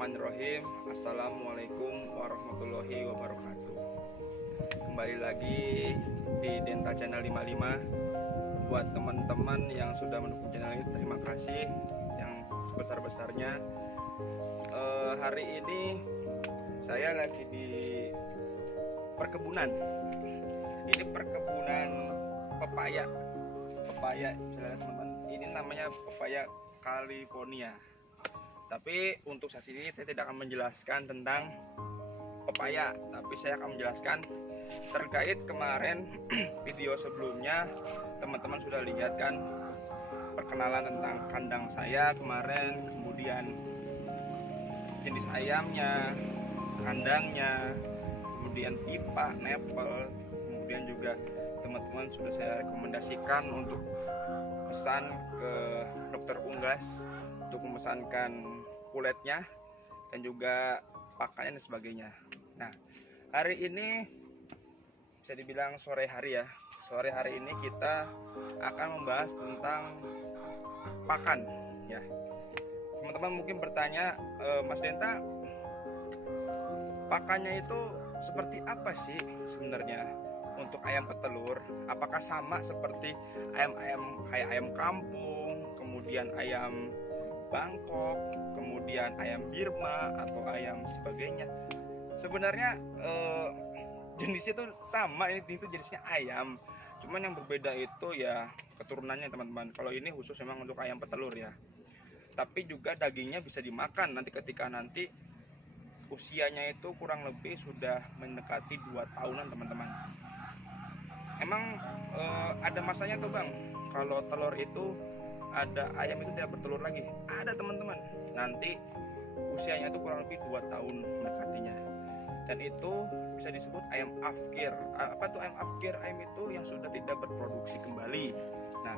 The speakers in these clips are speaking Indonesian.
Bismillahirrahmanirrahim. Assalamualaikum warahmatullahi wabarakatuh. Kembali lagi di Denta Channel 55. Buat teman-teman yang sudah mendukung channel ini, terima kasih yang sebesar-besarnya. Hari ini saya lagi di perkebunan. Ini perkebunan pepaya. Teman-teman. Ini namanya pepaya California. Tapi untuk saat ini saya tidak akan menjelaskan tentang pepaya, tapi saya akan menjelaskan terkait kemarin video sebelumnya. Teman-teman sudah lihat kan perkenalan tentang kandang saya kemarin, kemudian jenis ayamnya, kandangnya, kemudian pipa, nepel, kemudian juga teman-teman sudah saya rekomendasikan untuk pesan ke dokter unggas untuk memesankan kuletnya dan juga pakannya dan sebagainya. Nah, hari ini bisa dibilang sore hari ya. Sore hari ini kita akan membahas tentang pakan ya. Teman-teman mungkin bertanya, Mas Denta, pakannya itu seperti apa sih sebenarnya untuk ayam petelur? Apakah sama seperti ayam kampung, kemudian ayam Bangkok, kemudian ayam Birma atau ayam sebagainya? Sebenarnya jenisnya itu sama, itu jenisnya ayam, cuman yang berbeda itu ya keturunannya teman-teman. Kalau ini khusus memang untuk ayam petelur ya, tapi juga dagingnya bisa dimakan nanti ketika nanti usianya itu kurang lebih sudah mendekati 2 tahunan teman-teman. Emang ada masanya tuh bang, kalau telur itu ada ayam itu tidak bertelur lagi? Ada teman-teman, nanti usianya itu kurang lebih 2 tahun mendekatinya, dan itu bisa disebut ayam afkir. Apa tuh ayam afkir? Ayam itu yang sudah tidak berproduksi kembali. Nah,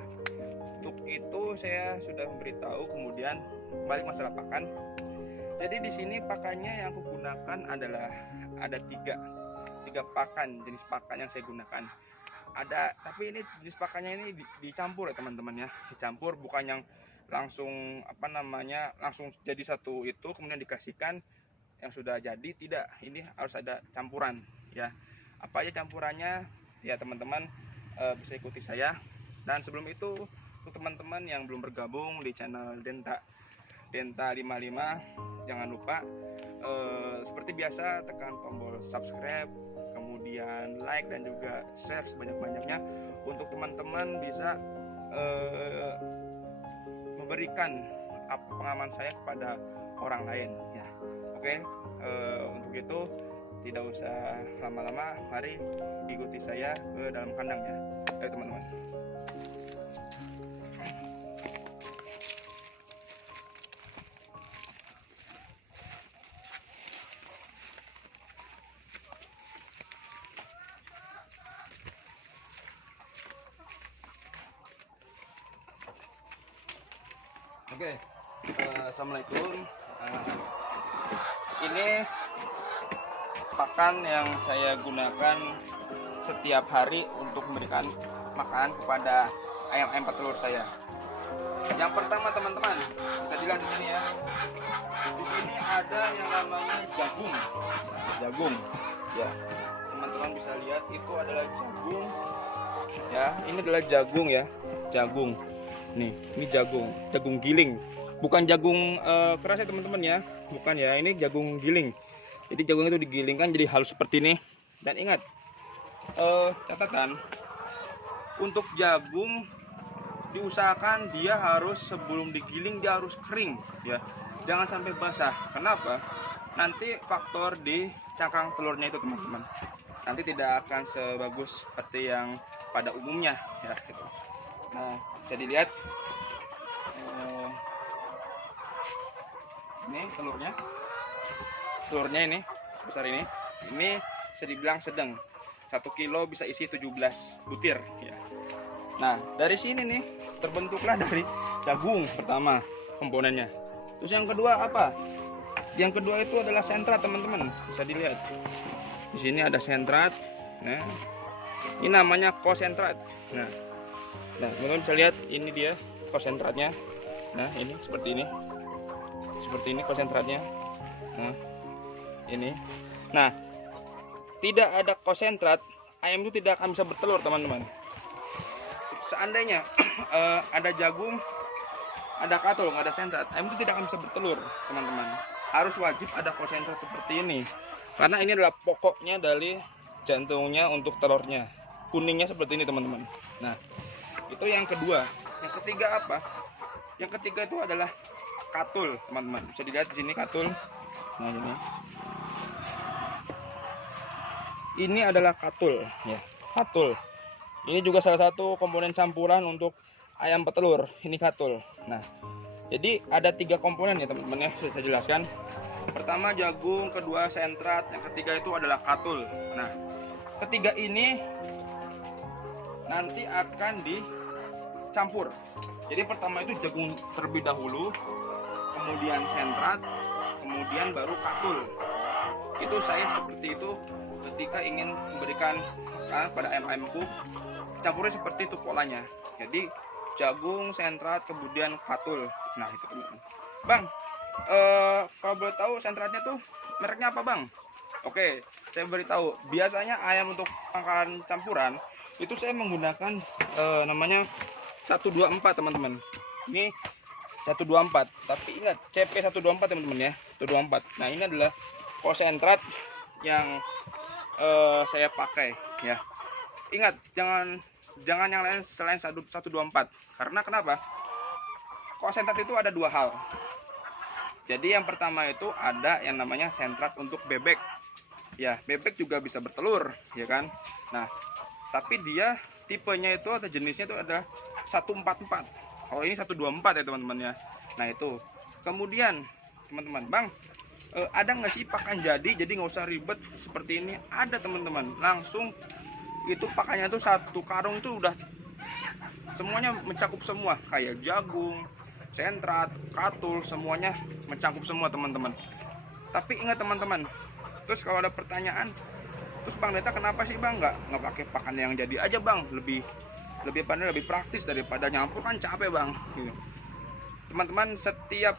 untuk itu saya sudah memberitahu. Kemudian balik masalah pakan. Jadi di sini pakannya yang aku gunakan adalah ada tiga pakan, jenis pakan yang saya gunakan. Tapi ini jenis pakannya ini dicampur ya teman-teman ya, dicampur, bukan yang langsung langsung jadi satu itu kemudian dikasihkan yang sudah jadi, tidak. Ini harus ada campuran ya. Apa aja campurannya ya teman-teman bisa ikuti saya. Dan sebelum itu untuk teman-teman yang belum bergabung di channel Denta 55, jangan lupa seperti biasa tekan tombol subscribe, kemudian like dan juga share sebanyak-banyaknya untuk teman-teman bisa memberikan pengalaman saya kepada orang lain ya. Oke, untuk itu tidak usah lama-lama, mari ikuti saya ke dalam kandangnya ya teman-teman. Oke, assalamualaikum. Ini pakan yang saya gunakan setiap hari untuk memberikan makanan kepada ayam-ayam petelur saya. Yang pertama teman-teman bisa dilihat di sini ya. Di sini ada yang namanya jagung. Ya, teman-teman bisa lihat itu adalah jagung. Ya, ini adalah jagung ya, jagung. Nih, ini jagung giling, bukan jagung keras ya teman-teman ya, bukan ya, ini jagung giling. Jadi jagung itu digilingkan jadi halus seperti ini. Dan ingat, catatan untuk jagung diusahakan dia harus sebelum digiling dia harus kering ya, jangan sampai basah. Kenapa? Nanti faktor di cangkang telurnya itu teman-teman, nanti tidak akan sebagus seperti yang pada umumnya ya gitu. Nah, bisa dilihat ini telurnya ini besar, ini bisa dibilang sedang. 1 kilo bisa isi 17 butir ya. Nah, dari sini nih terbentuklah dari jagung pertama komponennya. Terus yang kedua apa? Yang kedua itu adalah sentrat teman-teman, bisa dilihat di sini ada sentrat. Nah, ini namanya konsentrat. Nah, teman-teman bisa lihat ini dia konsentratnya. Nah, ini seperti ini konsentratnya. Nah, ini. Nah, tidak ada konsentrat, ayam itu tidak akan bisa bertelur, teman-teman. Seandainya ada jagung, ada katul, nggak ada sentrat, ayam itu tidak akan bisa bertelur, teman-teman. Harus wajib ada konsentrat seperti ini, karena ini adalah pokoknya dari jantungnya untuk telurnya. Kuningnya seperti ini, teman-teman. Nah, itu yang kedua. Yang ketiga apa? Yang ketiga itu adalah katul, teman-teman. Bisa dilihat di sini katul. Nah, ini adalah katul, ya. Katul. Ini juga salah satu komponen campuran untuk ayam petelur. Ini katul. Nah, jadi ada 3 komponen ya, teman-teman ya. Saya jelaskan. Pertama jagung, kedua sentrat, yang ketiga itu adalah katul. Nah, ketiga ini nanti akan dicampur. Jadi pertama itu jagung terlebih dahulu, kemudian sentrat, kemudian baru katul. Itu saya seperti itu ketika ingin memberikan pada ayam-ayamku, campurnya seperti itu polanya. Jadi jagung, sentrat, kemudian katul. Nah, itu teman-teman. Bang, kalau boleh tahu sentratnya tuh mereknya apa, Bang? Oke, saya beritahu. Biasanya ayam untuk pangkalan campuran itu saya menggunakan namanya 124, teman-teman. Ini 124, tapi ingat CP 124, teman-teman ya. 124. Nah, ini adalah konsentrat yang saya pakai ya. Ingat, jangan yang lain selain 124. Karena kenapa? Konsentrat itu ada 2 hal. Jadi yang pertama itu ada yang namanya sentrat untuk bebek. Ya, bebek juga bisa bertelur, ya kan? Nah, tapi dia tipenya itu atau jenisnya itu adalah 144. Kalau ini 124 ya, teman-teman ya. Nah, itu. Kemudian, teman-teman, Bang, ada nggak sih pakan jadi nggak usah ribet seperti ini? Ada, teman-teman. Langsung itu pakannya tuh 1 karung itu udah semuanya mencakup semua, kayak jagung, sentrat, katul, semuanya mencakup semua, teman-teman. Tapi ingat, teman-teman, terus kalau ada pertanyaan, terus Bang Deta kenapa sih Bang nggak pakai pakan yang jadi aja, Bang? Lebih praktis daripada nyampur, kan capek, Bang. Teman-teman, setiap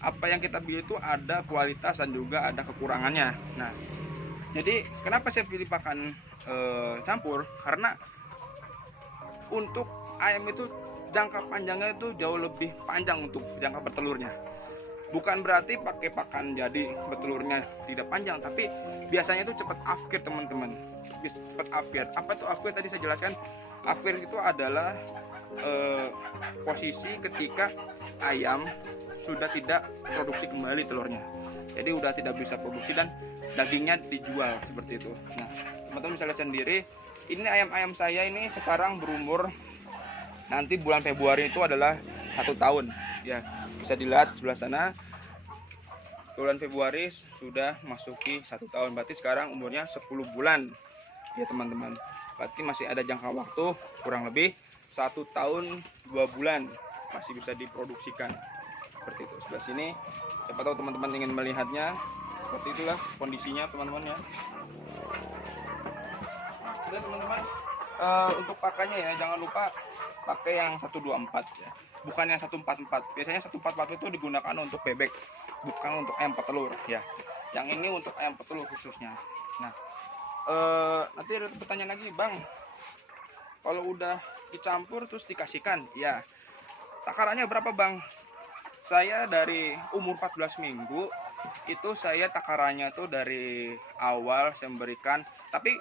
apa yang kita beli itu ada kualitas dan juga ada kekurangannya. Nah, jadi kenapa saya pilih pakan campur? Karena untuk ayam itu jangka panjangnya itu jauh lebih panjang untuk jangka bertelurnya. Bukan berarti pakai pakan jadi bertelurnya tidak panjang, tapi biasanya itu cepat afkir, teman-teman. Cepat afkir. Apa itu afkir? Tadi saya jelaskan. Afkir itu adalah posisi ketika ayam sudah tidak produksi kembali telurnya. Jadi udah tidak bisa produksi dan dagingnya dijual seperti itu. Nah, teman-teman bisa lihat sendiri, ini ayam-ayam saya ini sekarang berumur, nanti bulan Februari itu adalah 1 tahun ya. Bisa dilihat sebelah sana, bulan Februari sudah masuki 1 tahun, berarti sekarang umurnya 10 bulan ya, teman-teman. Berarti masih ada jangka waktu kurang lebih 1 tahun 2 bulan masih bisa diproduksikan seperti itu. Sebelah sini, siapa tahu teman-teman ingin melihatnya. Seperti itulah kondisinya, teman-teman ya. Sudah, teman-teman, untuk pakannya ya, jangan lupa pakai yang 124 ya, bukan yang 144. Biasanya 144 itu digunakan untuk bebek, bukan untuk ayam petelur ya. Yang ini untuk ayam petelur khususnya. Nah, nanti ada pertanyaan lagi, Bang, kalau udah dicampur terus dikasihkan ya, takarannya berapa, Bang? Saya dari umur 14 minggu itu saya takarannya tuh dari awal saya memberikan, tapi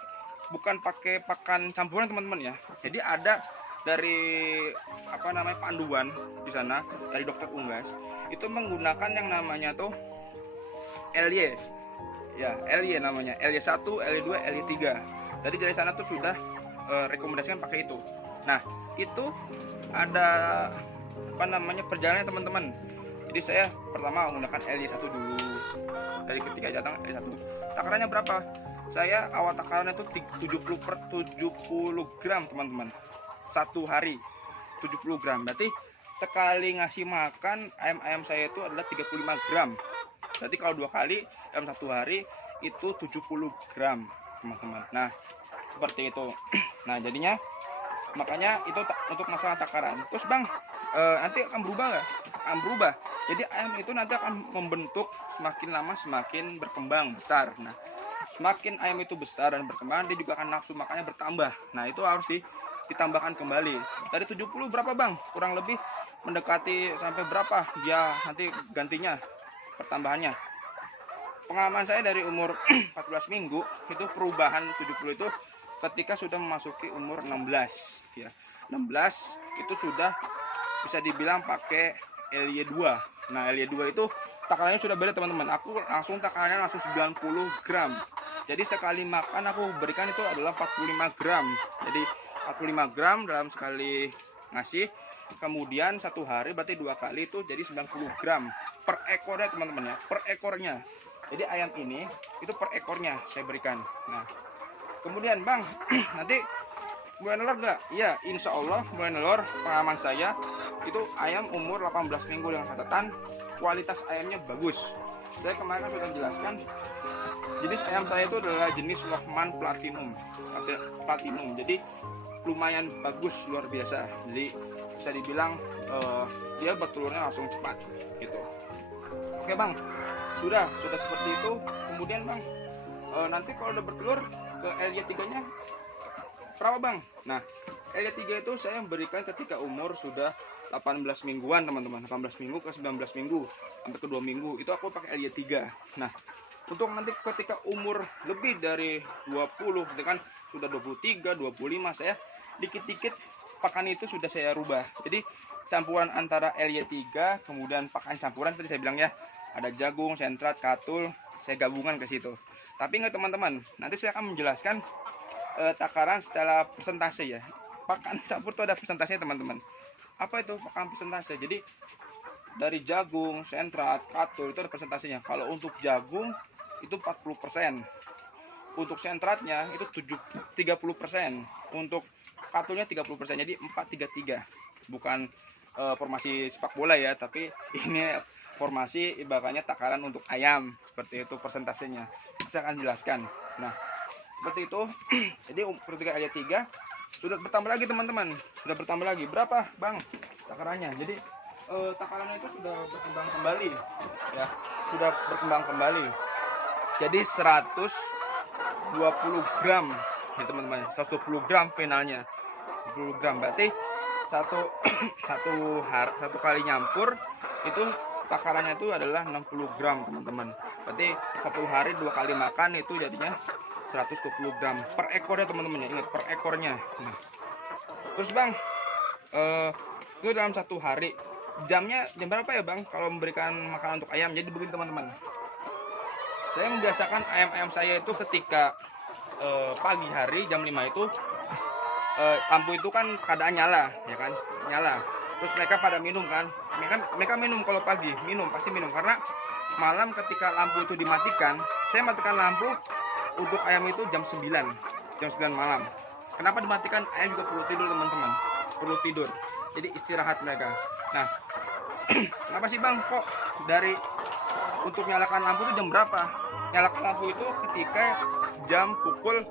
bukan pakai pakan campuran, teman-teman ya. Jadi ada dari panduan di sana dari dokter Unggas itu menggunakan yang namanya tuh LY ya, LY namanya, LY1, LY2, LY3. Jadi dari sana tuh sudah rekomendasikan pakai itu. Nah, itu ada perjalanannya, teman-teman. Jadi saya pertama menggunakan LY1 dulu, dari ketika datang LY1. Takarannya berapa? Saya awal takarannya itu 70 gram, teman-teman. 1 hari 70 gram. Berarti sekali ngasih makan ayam-ayam saya itu adalah 35 gram. Berarti kalau 2 kali dalam 1 hari itu 70 gram, teman-teman. Nah, seperti itu. Nah, jadinya makanya itu untuk masalah takaran. Terus, Bang, nanti akan berubah nggak? Akan berubah. Jadi ayam itu nanti akan membentuk semakin lama semakin berkembang besar. Nah, semakin ayam itu besar dan berkembang, dia juga akan nafsu makannya bertambah. Nah, itu harus ditambahkan kembali. Dari 70 berapa bang? Kurang lebih mendekati sampai berapa dia nanti gantinya pertambahannya. Pengalaman saya dari umur 14 minggu itu perubahan 70 itu ketika sudah memasuki umur 16 ya. 16 itu sudah bisa dibilang pakai LY2. Nah, LY2 itu takarannya sudah beda teman-teman. Aku langsung takarannya langsung 90 gram. Jadi sekali makan aku berikan itu adalah 45 gram. Jadi 45 gram dalam sekali ngasih. Kemudian satu hari berarti 2 kali itu jadi 90 gram per ekornya teman-teman ya, per ekornya. Jadi ayam ini itu per ekornya saya berikan. Nah, kemudian bang, nanti mulai nelor nggak? Iya, insya Allah mulai nelor. Pengalaman saya itu ayam umur 18 minggu dengan catatan kualitas ayamnya bagus. Saya kemarin sudah jelaskan jenis ayam saya itu adalah jenis Lohman Platinum. Jadi lumayan bagus, luar biasa. Jadi bisa dibilang dia bertelurnya langsung cepat gitu. Oke bang, sudah seperti itu. Kemudian bang, nanti kalau udah bertelur ke LY3 nya berapa bang? Nah, LY3 itu saya berikan ketika umur sudah 18 mingguan teman-teman. 18 minggu ke 19 minggu sampai ke 2 minggu itu aku pakai LY3. Nah, untuk nanti ketika umur lebih dari 20 kan sudah 23, 25 saya dikit-dikit pakan itu sudah saya rubah. Jadi campuran antara LY3 kemudian pakan campuran tadi saya bilang ya, ada jagung, sentrat, katul, saya gabungan ke situ. Tapi ingat teman-teman, nanti saya akan menjelaskan takaran secara persentase ya. Pakan campur itu ada persentasenya teman-teman. Apa itu pakan persentase? Jadi dari jagung, sentrat, katul itu ada persentasenya. Kalau untuk jagung itu 40%. Untuk sentratnya itu 30%. Untuk katulnya 30%. Jadi 4-3-3. Bukan formasi sepak bola ya, tapi ini formasi ibaratnya takaran untuk ayam. Seperti itu persentasenya. Saya akan jelaskan. Nah, seperti itu. Jadi ketika LY3 sudah bertambah lagi teman-teman. Sudah bertambah lagi. Berapa bang takarannya? Jadi takarannya itu sudah berkembang kembali ya. Sudah berkembang kembali. Jadi 120 gram ya teman-teman. 120 gram finalnya. 10 gram berarti satu kali nyampur itu takarannya itu adalah 60 gram teman-teman. Berarti satu hari 2 kali makan itu jadinya 120 gram per ekornya teman-teman ya. Ingat per ekornya. Nah, terus bang, itu dalam satu hari jamnya jam berapa ya bang kalau memberikan makanan untuk ayam? Jadi begini teman-teman, saya membiasakan ayam-ayam saya itu ketika pagi hari jam 5 itu lampu itu kan keadaan nyala ya kan, nyala. Terus mereka pada minum kan, mereka minum kalau pagi, pasti minum. Karena malam ketika lampu itu dimatikan, saya matikan lampu untuk ayam itu jam 9 malam. Kenapa dimatikan? Ayam juga perlu tidur teman-teman, perlu tidur. Jadi istirahat mereka. Nah, kenapa sih bang kok dari untuk nyalakan lampu itu jam berapa? Nyalakan lampu itu ketika jam pukul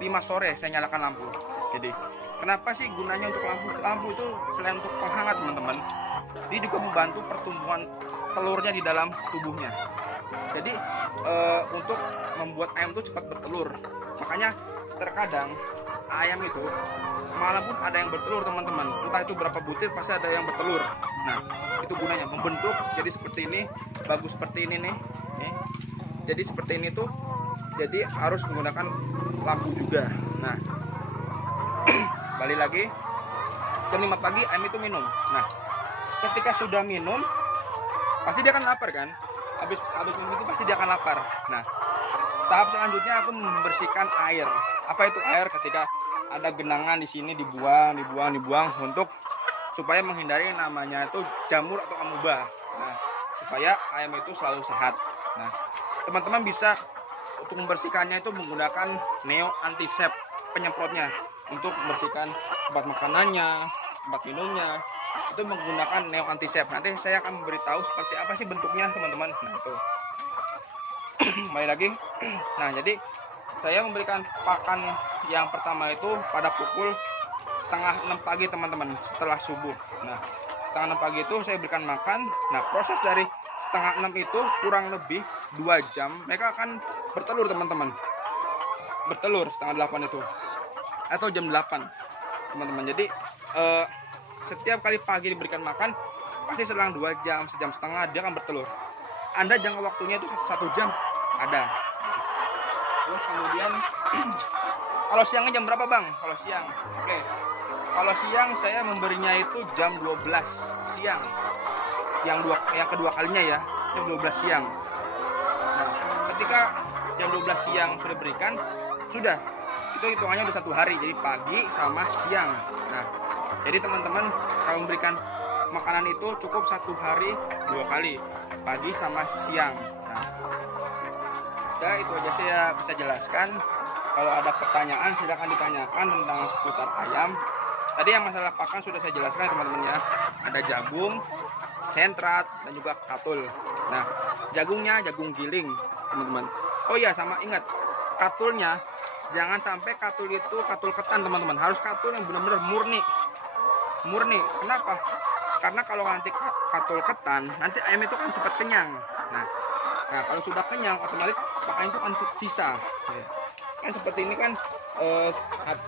5 sore saya nyalakan lampu. Jadi kenapa sih gunanya untuk lampu? Lampu itu selain untuk penghangat teman-teman, dia juga membantu pertumbuhan telurnya di dalam tubuhnya. Jadi untuk membuat ayam itu cepat bertelur. Makanya terkadang ayam itu malam pun ada yang bertelur teman-teman. Entah itu berapa butir pasti ada yang bertelur. Nah, itu gunanya membentuk jadi seperti ini, bagus seperti ini nih. Jadi seperti ini tuh, jadi harus menggunakan lampu juga. Nah, balik lagi jam 5 pagi ayam itu minum. Nah, ketika sudah minum pasti dia akan lapar kan. Habis minum itu pasti dia akan lapar. Nah, tahap selanjutnya aku membersihkan air. Apa itu air? Ketika ada genangan di sini dibuang untuk supaya menghindari namanya itu jamur atau amuba. Nah, supaya ayam itu selalu sehat. Nah, teman-teman bisa untuk membersihkannya itu menggunakan Neo Antisep penyemprotnya untuk membersihkan tempat makanannya, tempat minumnya. Itu menggunakan Neo Antisep. Nanti saya akan memberitahu seperti apa sih bentuknya teman-teman. Nah, itu kembali lagi. Nah, jadi saya memberikan pakan yang pertama itu pada pukul setengah 6 pagi teman-teman, setelah subuh. Nah, setengah 6 pagi itu saya berikan makan. Nah, proses dari setengah 6 itu kurang lebih 2 jam mereka akan bertelur teman-teman. Bertelur setengah 8 itu atau jam 8 teman-teman. Jadi setiap kali pagi diberikan makan pasti selang 2 jam, sejam setengah dia akan bertelur. Anda jangka waktunya itu 1 jam ada. Terus kemudian kalau siangnya jam berapa bang? Kalau siang, oke. Kalau siang saya memberinya itu jam 12 siang. Yang kedua kalinya ya, jam 12 siang. Nah, ketika jam 12 siang sudah berikan, sudah itu hitungannya udah 1 hari, jadi pagi sama siang. Nah, jadi teman-teman kalau memberikan makanan itu cukup 1 hari 2 kali, pagi sama siang. Nah, ya itu aja saya bisa jelaskan. Kalau ada pertanyaan silahkan ditanyakan tentang seputar ayam. Tadi yang masalah pakan sudah saya jelaskan teman-teman ya. Ada jagung, sentrat, dan juga katul. Nah, jagungnya jagung giling teman-teman. Oh iya, sama ingat katulnya jangan sampai katul itu katul ketan teman-teman. Harus katul yang benar-benar murni. Kenapa? Karena kalau nanti katul ketan, nanti ayam itu kan cepat kenyang. Nah kalau sudah kenyang otomatis pakan itu akan sisa. Kan seperti ini kan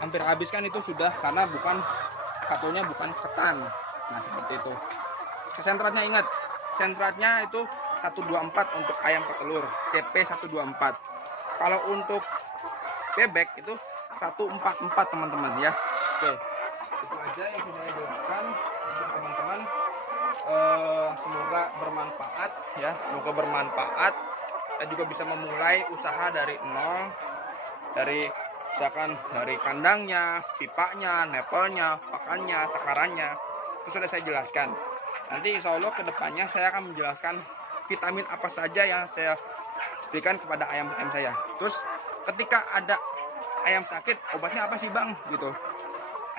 hampir habis kan itu sudah, karena katulnya bukan ketan. Nah seperti itu. Sentratnya ingat, sentratnya itu 124 untuk ayam petelur, CP 124. Kalau untuk bebek itu 144 teman-teman ya. Oke, itu aja yang sudah saya jelaskan untuk teman-teman. Semoga bermanfaat ya, semoga bermanfaat dan juga bisa memulai usaha dari nol, dari misalkan dari kandangnya, pipanya, nepelnya, pakannya, takarannya, itu sudah saya jelaskan. Nanti insya Allah kedepannya saya akan menjelaskan vitamin apa saja yang saya berikan kepada ayam-ayam saya. Terus ketika ada ayam sakit, obatnya apa sih bang? Gitu.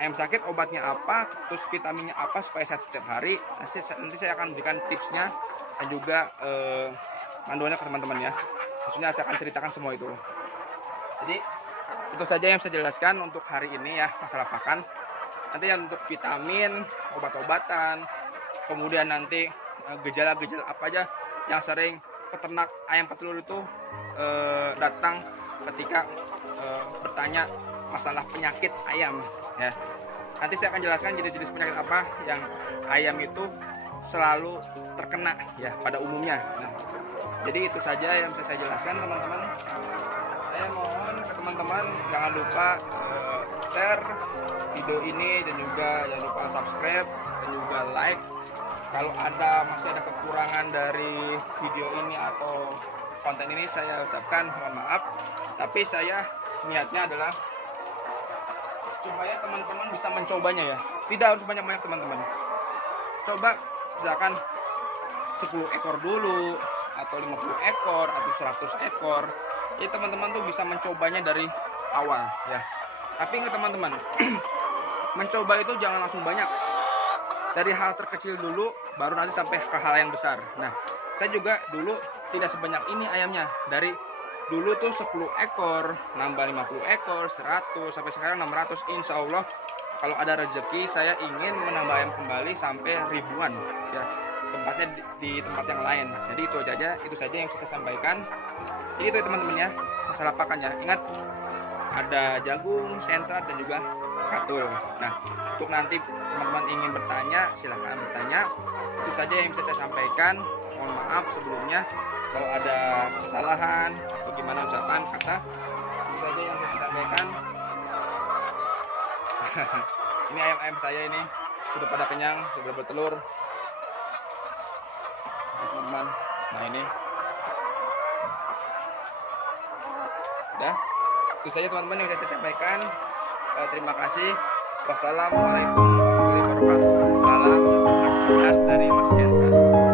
Ayam sakit obatnya apa? Terus vitaminnya apa supaya sehat setiap hari? Nanti saya akan berikan tipsnya dan juga panduannya ke teman-teman ya. Maksudnya saya akan ceritakan semua itu. Jadi itu saja yang saya jelaskan untuk hari ini ya, masalah pakan. Nanti yang untuk vitamin, obat-obatan, kemudian nanti gejala-gejala apa aja yang sering peternak ayam petelur itu datang ketika bertanya masalah penyakit ayam ya. Nanti saya akan jelaskan jenis-jenis penyakit apa yang ayam itu selalu terkena ya pada umumnya. Nah, jadi itu saja yang bisa saya jelaskan teman-teman. Saya mohon ke teman-teman jangan lupa share video ini dan juga jangan lupa subscribe dan juga like. Kalau masih ada kekurangan dari video ini atau konten ini, saya ucapkan mohon maaf. Tapi saya niatnya adalah supaya teman-teman bisa mencobanya ya. Tidak harus banyak-banyak teman-teman. Coba misalkan 10 ekor dulu atau 50 ekor atau 100 ekor. Jadi teman-teman tuh bisa mencobanya dari awal ya. Tapi ingat teman-teman, mencoba itu jangan langsung banyak. Dari hal terkecil dulu baru nanti sampai ke hal yang besar. Nah, saya juga dulu tidak sebanyak ini ayamnya. Dari dulu tuh 10 ekor, nambah 50 ekor, 100, sampai sekarang 600. Insya Allah kalau ada rezeki saya ingin menambah ayam kembali sampai ribuan ya. Tempatnya di tempat yang lain. Jadi itu saja yang saya sampaikan. Jadi itu ya teman-teman ya, masalah pakannya. Ingat ada jagung, sentrat dan juga katul. Nah, untuk nanti teman-teman ingin bertanya silahkan bertanya. Itu saja yang bisa saya sampaikan. Mohon maaf sebelumnya kalau ada kesalahan atau gimana ucapan kata. Itu saja yang bisa saya sampaikan. Ini ayam-ayam saya ini sudah pada kenyang, sudah bertelur teman-teman. Nah ini udah, itu saja teman-teman yang saya sampaikan. Terima kasih. Wassalamualaikum warahmatullahi wabarakatuh. Salam aktivitas dari Mas Jenta.